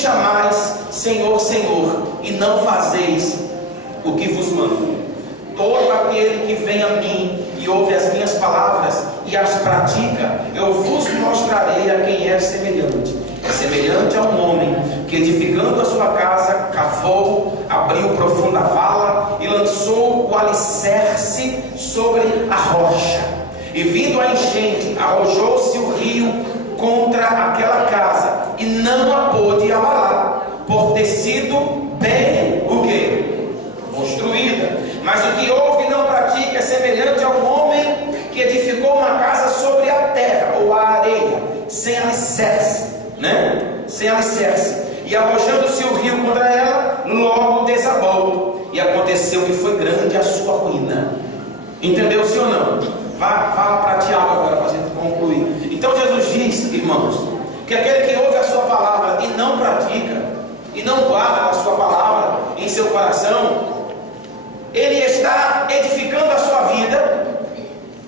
chamais Senhor, Senhor, e não fazeis o que vos mando? Todo aquele que vem a mim e ouve as minhas palavras e as pratica, eu vos mostrarei a quem é semelhante. É semelhante a um homem que, edificando a sua casa, cavou, abriu profunda vala e lançou o alicerce sobre a rocha. E vindo a enchente, arrojou-se o rio contra aquela casa e não a pôde abalar, por ter sido bem o quê? Construída. Mas o que ouve e não pratica é semelhante a um homem que edificou uma casa sobre a terra ou a areia, sem alicerce, sem alicerce, e arrojando-se o rio contra ela, logo desabou, e aconteceu que foi grande a sua ruína. Entendeu, sim ou não? Vá para Tiago agora para a gente concluir. Então Jesus diz, irmãos, que aquele que ouve a sua palavra e não pratica, e não guarda a sua palavra em seu coração, ele está edificando a sua vida,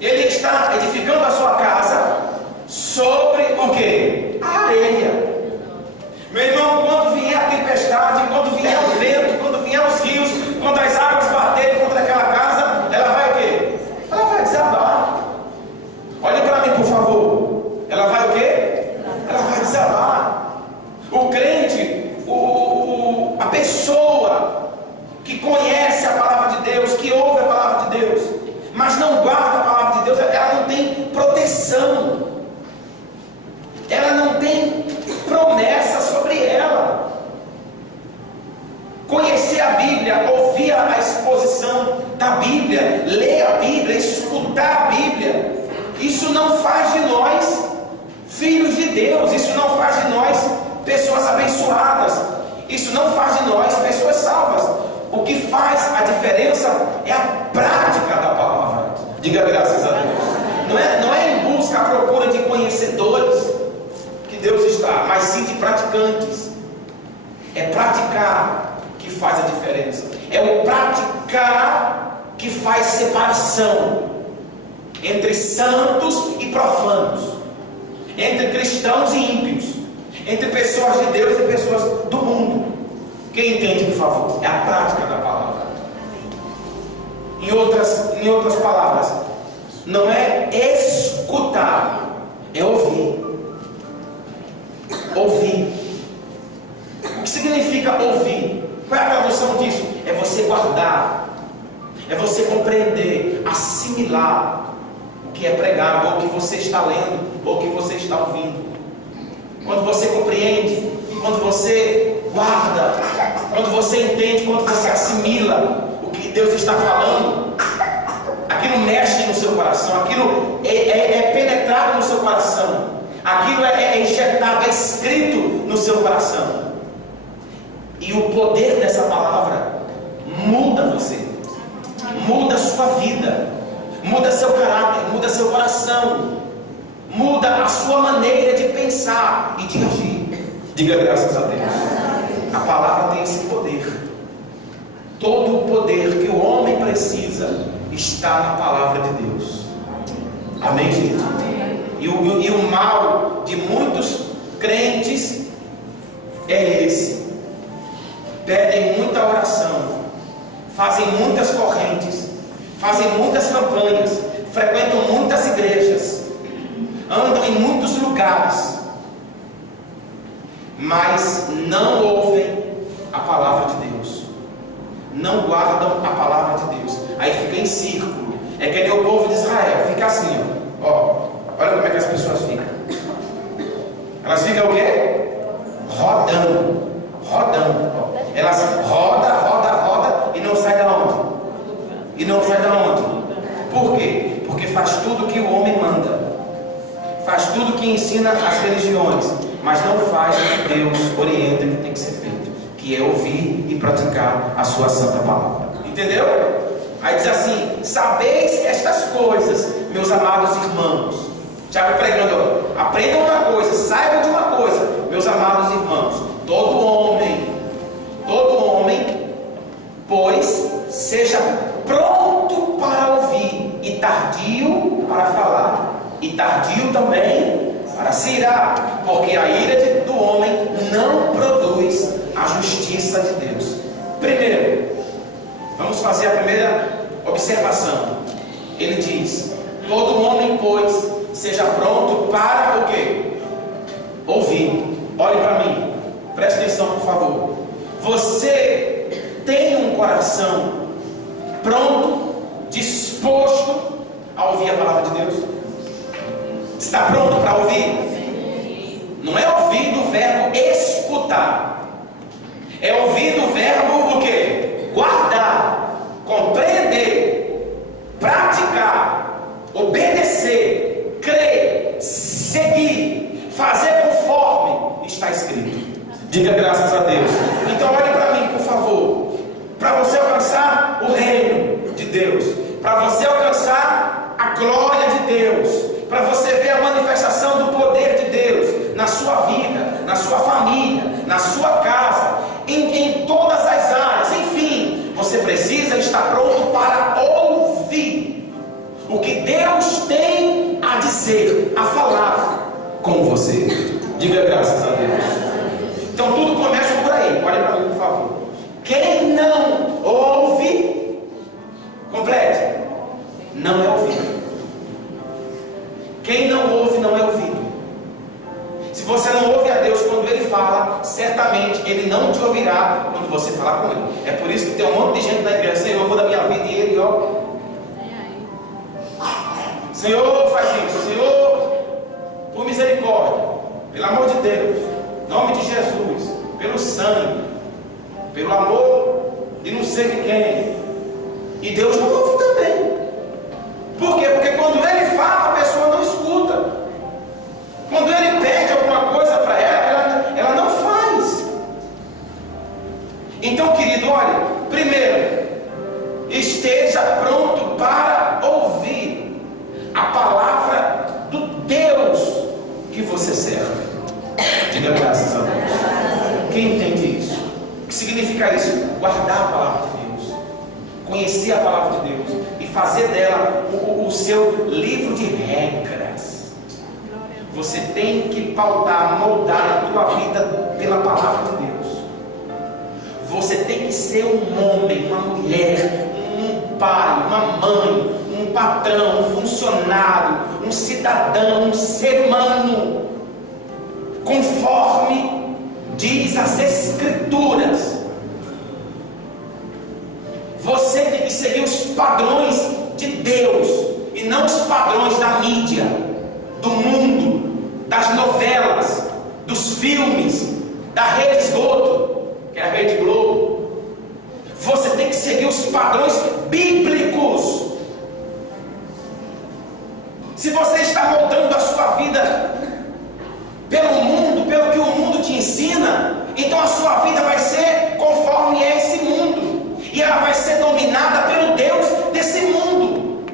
ele está edificando a sua casa sobre o que? A areia. Meu irmão, quando vier a tempestade, quando vier o vento, quando vier os rios, quando as águas baterem contra aquela casa, ela vai o quê? Ela vai desabar. Olhe para mim, por favor. Ela vai o quê? Ela vai desabar. O crente, a pessoa que conhece a palavra de Deus, que ouve a palavra de Deus, mas não guarda a palavra de Deus, ela não tem proteção, ela não tem promessa sobre ela. Conhecer a Bíblia, ouvir a exposição da Bíblia, ler a Bíblia, escutar a Bíblia, isso não faz de nós filhos de Deus, isso não faz de nós pessoas abençoadas, isso não faz de nós pessoas salvas. O que faz a diferença é a prática da palavra. Diga graças a Deus. Não é em busca, à procura de conhecedores que Deus está, mas sim de praticantes. É praticar que faz a diferença. É o praticar que faz separação entre santos e profanos, entre cristãos e ímpios, entre pessoas de Deus e pessoas do mundo. Quem entende, por favor? É a prática da palavra. Em outras palavras, não é escutar, é ouvir. Ouvir. O que significa ouvir? Qual é a tradução disso? É você guardar, é você compreender, assimilar o que é pregado, ou o que você está lendo, ou o que você está ouvindo. Quando você compreende, quando você guarda, quando você entende, quando você assimila o que Deus está falando, aquilo mexe no seu coração, aquilo é penetrado no seu coração, aquilo é injetado, é escrito no seu coração, e o poder dessa palavra muda você, muda a sua vida, muda seu caráter, muda seu coração, muda a sua maneira de pensar e de agir. Diga graças a Deus. A palavra tem esse poder. Todo o poder que o homem precisa está na palavra de Deus. Amém, gente? E o mal de muitos crentes é esse. Pedem muita oração, fazem muitas correntes, fazem muitas campanhas, frequentam muitas igrejas, andam em muitos lugares, mas não ouvem a palavra de Deus, não guardam a palavra de Deus. Aí fica em círculo. É que nem o povo de Israel, fica assim, ó. Olha como é que as pessoas ficam. Elas ficam o quê? Rodando. Elas roda e não sai da onde? Por quê? Porque faz tudo que o homem manda, faz tudo que ensina as religiões, mas não faz o que Deus orienta que tem que ser feito, que é ouvir e praticar a sua santa palavra. Entendeu? Aí diz assim: sabeis estas coisas, meus amados irmãos. Tiago pregando, aprendam uma coisa, saibam de uma coisa, meus amados irmãos. Todo homem, pois, seja pronto para ouvir e tardio para falar, e tardio também para se irar, porque a ira do homem não produz a justiça de Deus. Primeiro, vamos fazer a primeira observação. Ele diz: todo homem, pois, seja pronto para o quê? Ouvir. Olhe para mim, preste atenção, por favor. Você tem um coração pronto, disposto a ouvir a palavra de Deus? Está pronto para ouvir? Não é ouvir do verbo escutar, é ouvir do verbo o quê? Guardar, compreender, praticar, obedecer, crer, seguir, fazer conforme está escrito. Diga graças a Deus. Então olhe para mim, por favor. Para você alcançar o reino de Deus, para você alcançar a glória de Deus, para você ver a manifestação do poder de Deus na sua vida, na sua família, na sua casa, em todas as áreas, enfim, você precisa estar pronto para ouvir o que Deus tem a dizer, a falar com você. Diga graças a Deus. Então tudo começa por aí. Olha para mim, por favor. Quem não ouve, complete, não é ouvido. Quem não ouve, não é ouvido. Se você não ouve a Deus quando Ele fala, certamente Ele não te ouvirá quando você falar com Ele. É por isso que tem um monte de gente na igreja: Senhor, muda a minha vida, e Ele, ó, Senhor, faz isso, Senhor, por misericórdia, pelo amor de Deus, em nome de Jesus, pelo sangue, pelo amor de não sei de quem. E Deus não ouve também. Por quê? Porque quando Ele fala, a pessoa não escuta. Quando Ele pede alguma coisa para ela não faz. Então, querido, olha, primeiro, esteja pronto para ouvir a palavra do Deus que você serve. Diga graças a Deus. Quem entende isso? O que significa isso? Guardar a palavra de Deus, conhecer a palavra de Deus e fazer dela o seu livro de regras. Você tem que pautar, moldar a tua vida pela palavra de Deus. Você tem que ser um homem, uma mulher, um pai, uma mãe, um patrão, um funcionário, um cidadão, um ser humano, conforme diz as Escrituras. Você tem que seguir os padrões de Deus e não os padrões da mídia, do mundo, das novelas, dos filmes, da Rede Esgoto, que é a Rede Globo. Você tem que seguir os padrões bíblicos. Se você está moldando a sua vida pelo mundo, pelo que o mundo te ensina, então a sua vida vai ser conforme é esse mundo, e ela vai ser dominada pelo Deus desse mundo.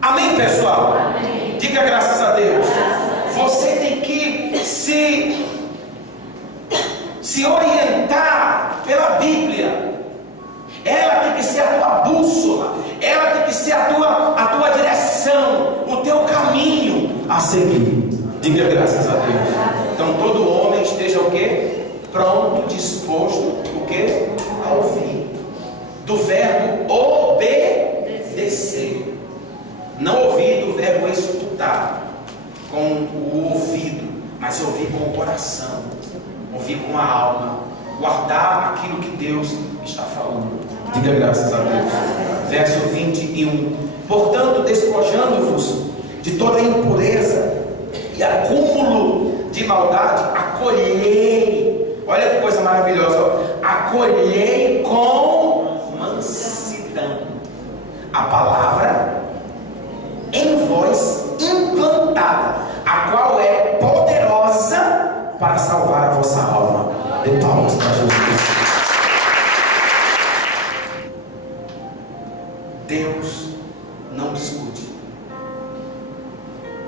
Amém, pessoal? Amém. Diga graças a Deus. Você tem que se orientar pela Bíblia. Ela tem que ser a tua bússola, ela tem que ser a tua direção, o teu caminho a seguir. Diga graças a Deus. Então todo homem esteja o quê? Pronto, disposto o quê? A ouvir. Do verbo obedecer. Não ouvir do verbo escutar com o ouvido, mas ouvir com o coração, ouvir com a alma, guardar aquilo que Deus está falando. Diga graças a Deus. Verso 21. Portanto, despojando-vos de toda impureza e acúmulo de maldade, acolhei. Olha que coisa maravilhosa, ó. Acolhei com mansidão a palavra em vós implantada, a qual é poderosa para salvar a vossa alma. Dê palmas para Jesus. Deus não discute.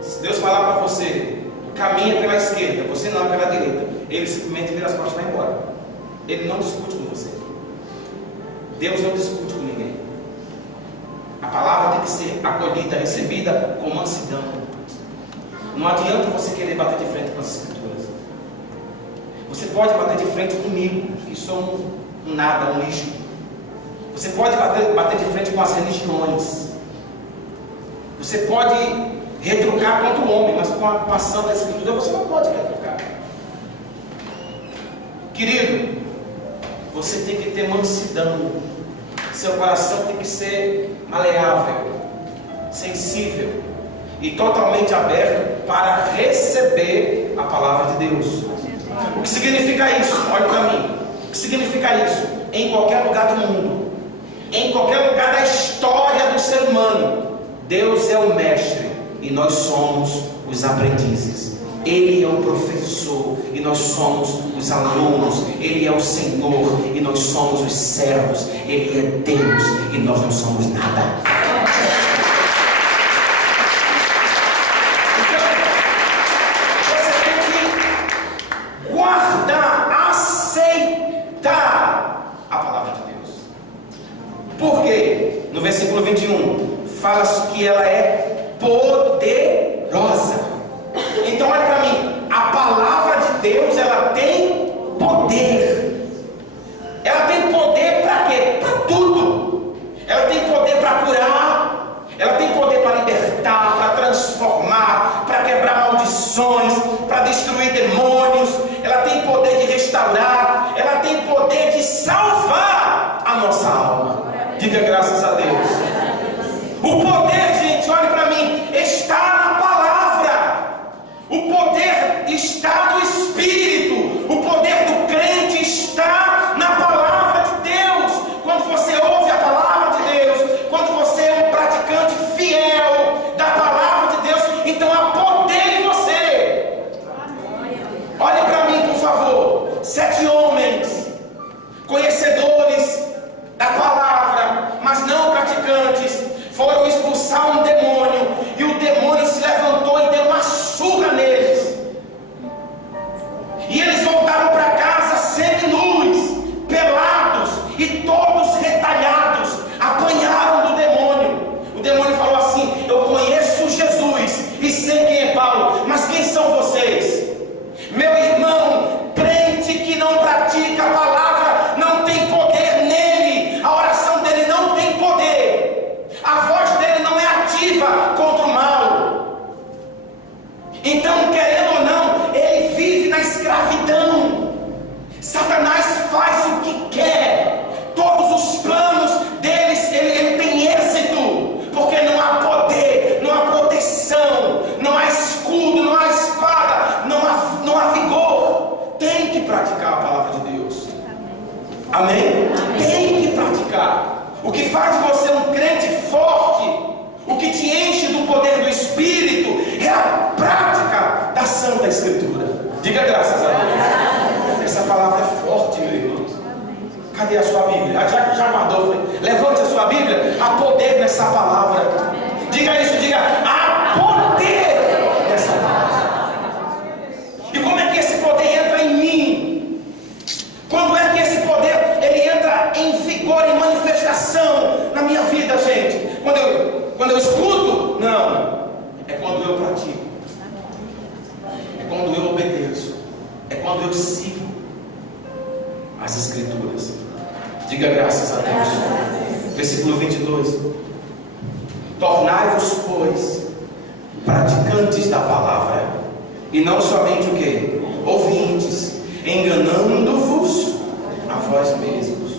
Se Deus falar para você, caminha pela esquerda, você não pela direita, Ele simplesmente vira as costas e vai embora. Ele não discute com você. Deus não discute com ninguém. A palavra tem que ser acolhida, recebida com mansidão. Não adianta você querer bater de frente com as Escrituras. Você pode bater de frente comigo, que sou um nada, um lixo. Você pode bater de frente com as religiões. Você pode retrucar contra o homem, mas com a Santa Escritura você não pode retrucar. Querido, você tem que ter mansidão. Seu coração tem que ser maleável, sensível e totalmente aberto para receber a palavra de Deus. O que significa isso? Olha para mim. O que significa isso? Em qualquer lugar do mundo, em qualquer lugar da história do ser humano, Deus é o mestre e nós somos os aprendizes. Ele é o professor e nós somos os alunos. Ele é o Senhor e nós somos os servos. Ele é Deus e nós não somos nada. Então, você tem que guardar, aceitar a palavra de Deus. Por quê? No versículo 21 fala que ela é poderosa. Então olha para mim, a palavra de Deus, ela tem poder. Ela tem poder para quê? Para tudo. Ela tem poder para curar, ela tem poder para libertar, para transformar, para quebrar maldições, para destruir demônios. Ela tem poder de restaurar, ela tem poder de salvar a nossa alma. Diga graças a Deus. O poder, gente, olha para mim, está na palavra. O poder está no Espírito. O poder do crente está na palavra de Deus. Quando você ouve a palavra de Deus, quando você é um praticante fiel da palavra de Deus, então há poder em você. Olhe para mim, por favor. 7 homens conhecedores da palavra, mas não praticantes, foram expulsar um demônio, e o demônio se levantou e deu uma surra neles, e eles voltaram para casa seminus, pelados e todos retalhados, apanharam do demônio. O demônio falou assim: eu conheço Jesus e sei quem é Paulo, mas quem são vocês? Meu irmão, crente que não pratica a palavra não tem poder nele, a oração dele não tem poder, a voz dele não é ativa contra o mal. Então, querendo ou não, ele vive na escravidão. Satanás faz o que quer, todos os planos deles, ele tem êxito, porque não há poder, não há proteção, não há escudo, não há espada, não há vigor. Tem que praticar a palavra de Deus. Amém? Tem que praticar. O que faz de você um crente forte, o que te enche do poder do Espírito, é a prática da Santa Escritura. Diga graças a Deus. Essa palavra é forte, meu irmão. Cadê a sua Bíblia? Já guardou? Levante a sua Bíblia. Há poder nessa palavra. Diga isso, diga: há poder nessa palavra. E como é que esse poder entra em mim? Quando é que esse poder ele entra em vigor, em manifestação na minha vida, gente? Quando eu escuto? Não. É quando eu pratico. É quando eu obedeço. É quando eu sigo as Escrituras. Diga graças a Deus. Versículo 22. Tornai-vos, pois, praticantes da palavra, e não somente o quê? Ouvintes, enganando-vos a vós mesmos.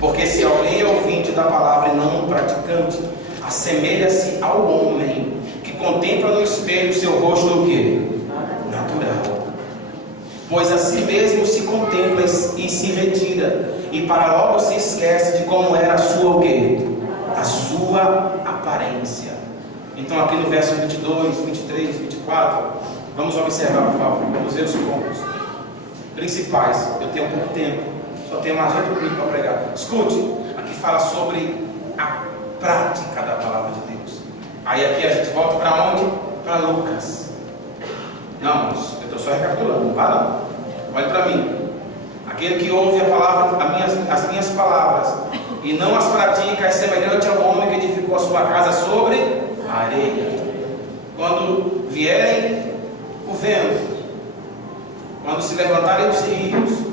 Porque se alguém é ouvinte da palavra e não um praticante, assemelha-se ao homem que contempla no espelho seu rosto o quê? Natural. Pois a si mesmo se contempla e se retira, e para logo se esquece de como era a sua o quê? A sua aparência. Então aqui no verso 22, 23, 24, vamos observar, por favor, vamos ver os pontos principais. Eu tenho pouco tempo, só tenho mais 8 minutos para pregar. Escute, aqui fala sobre a prática da palavra de Deus. Aí aqui a gente volta para onde? Para Lucas. Não, eu estou só recapitulando, não vá não. Olhe para mim. Aquele que ouve a palavra, as minhas palavras, e não as pratica, é semelhante ao homem que edificou a sua casa sobre a areia. Quando vierem vento, quando se levantarem os rios,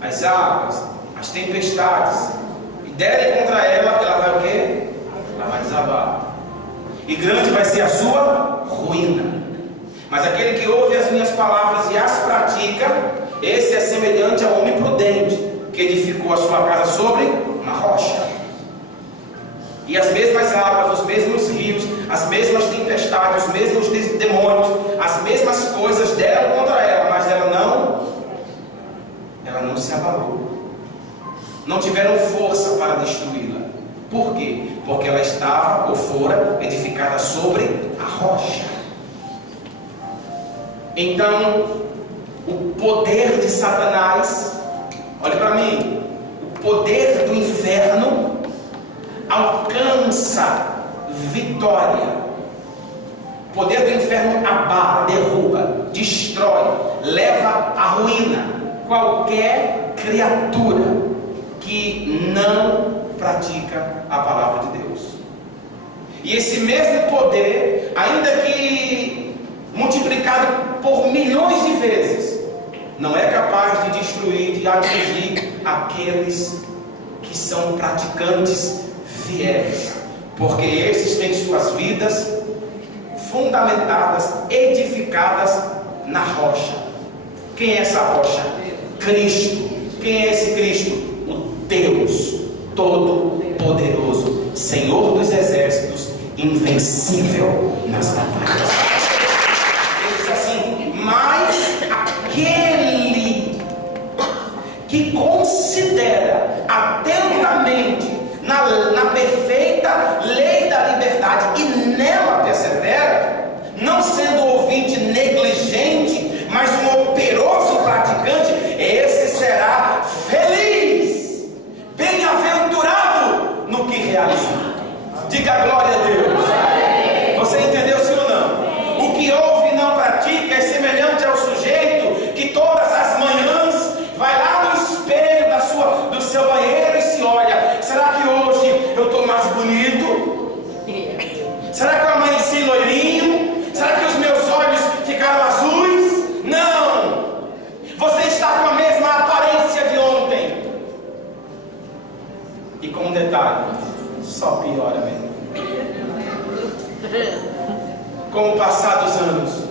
as águas, as tempestades, e derem contra ela, ela vai o quê? Ela vai desabar. E grande vai ser a sua ruína. Mas aquele que ouve as minhas palavras e as pratica, esse é semelhante ao homem prudente, que edificou a sua casa sobre uma rocha. E as mesmas águas, os mesmos rios, as mesmas tempestades, os mesmos demônios, as mesmas coisas deram contra ela, mas ela não se abalou. Não tiveram força para destruí-la. Por quê? Porque ela estava ou fora edificada sobre a rocha. Então, o poder de Satanás, olhe para mim, o poder do inferno alcança vitória. O poder do inferno abala, derruba, destrói, leva à ruína qualquer criatura que não pratica a palavra de Deus. E esse mesmo poder, ainda que multiplicado por milhões de vezes, não é capaz de destruir, de atingir aqueles que são praticantes fiéis, porque esses têm suas vidas fundamentadas, edificadas na rocha. Quem é essa rocha? Cristo. Quem é esse Cristo? O Deus Todo-Poderoso, Senhor dos Exércitos, invencível nas batalhas. Ele diz assim: mas aquele que considera atentamente na perfeita lei da liberdade e nela persevera, não sendo ouvinte negligente, mas um operoso praticante, esse será feliz, bem-aventurado no que realizar. Diga glória a Deus. Você entendeu, sim ou não? O que ouve e não pratica é semelhante ao sujeito que todas as manhãs vai lá no espelho do seu banheiro e se olha: será que hoje eu estou mais bonito? Será que eu amanheci loirinho? Será que os meus olhos ficaram azuis? Não! Você está com a mesma aparência de ontem. E com um detalhe, só piora mesmo. Com o passar dos anos,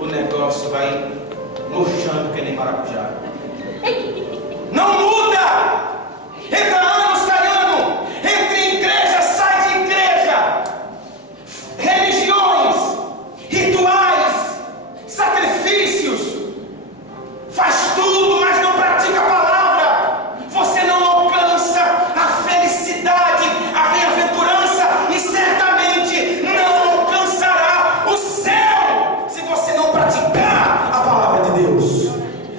o negócio vai murchando que nem maracujá. Não muda! Entra ano, sai ano. Entre igreja, sai de igreja. Religiões, rituais, sacrifícios. Faz tudo, mas não pratica a palavra. Você não alcança a felicidade, a bem-aventurança e certamente não alcançará o céu se você não praticar a palavra de Deus.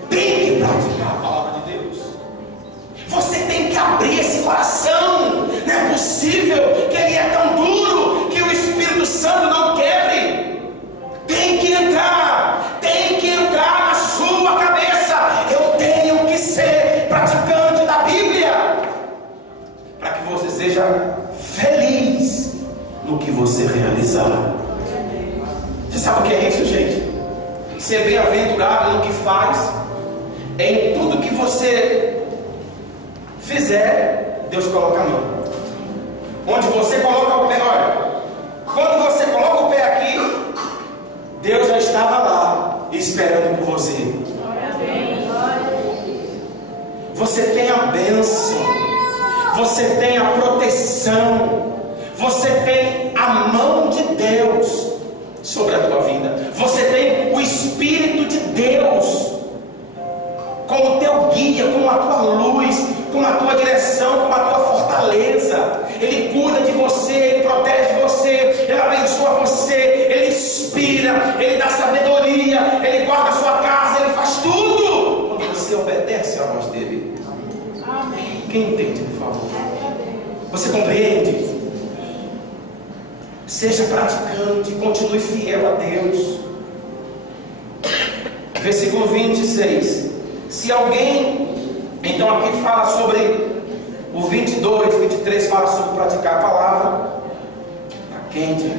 Tem que praticar a palavra de Deus. Você tem que abrir esse coração. Não é possível que ele é tão duro que o Espírito Santo não quebre. Tem que entrar na sua cabeça. Eu tenho que ser praticante da Bíblia, para que você seja feliz no que você realizar. Você sabe o que é isso, gente? Ser bem-aventurado no que faz. É em tudo que você fizer, Deus coloca a mão. Onde você coloca o pé, olha, quando você coloca o pé aqui, Deus já estava lá esperando por você. Você tem a bênção, você tem a proteção, você tem a mão de Deus sobre a tua vida. Você tem o Espírito de Deus como teu guia, como a tua luz, como a tua direção, como a tua fortaleza. Ele cuida de você, ele protege você, ele abençoa você, ele inspira, ele dá sabedoria, ele guarda a sua casa, ele faz tudo quando você obedece à voz dele. Amém. Quem entende, por favor? Você compreende? Seja praticante, continue fiel a Deus. Versículo 26. Se alguém, então aqui fala sobre o 22, 23 fala sobre praticar a palavra. Está quente.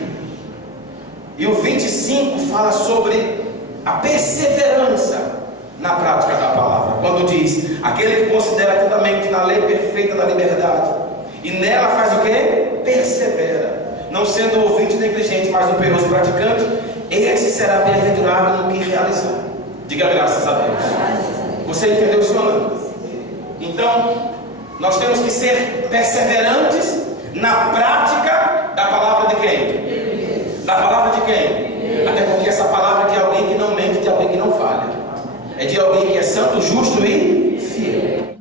E o 25 fala sobre a perseverança na prática da palavra. Quando diz, aquele que considera atentamente na lei perfeita da liberdade, e nela faz o que? Persevera, não sendo ouvinte negligente, mas operoso praticante, esse será bem-aventurado no que realizar. Diga graças a Deus. Você entendeu isso ou não? Então, nós temos que ser perseverantes na prática da palavra de quem? Da palavra de quem? Até porque essa palavra é de alguém que não mente, de alguém que não falha. É de alguém que é santo, justo e fiel.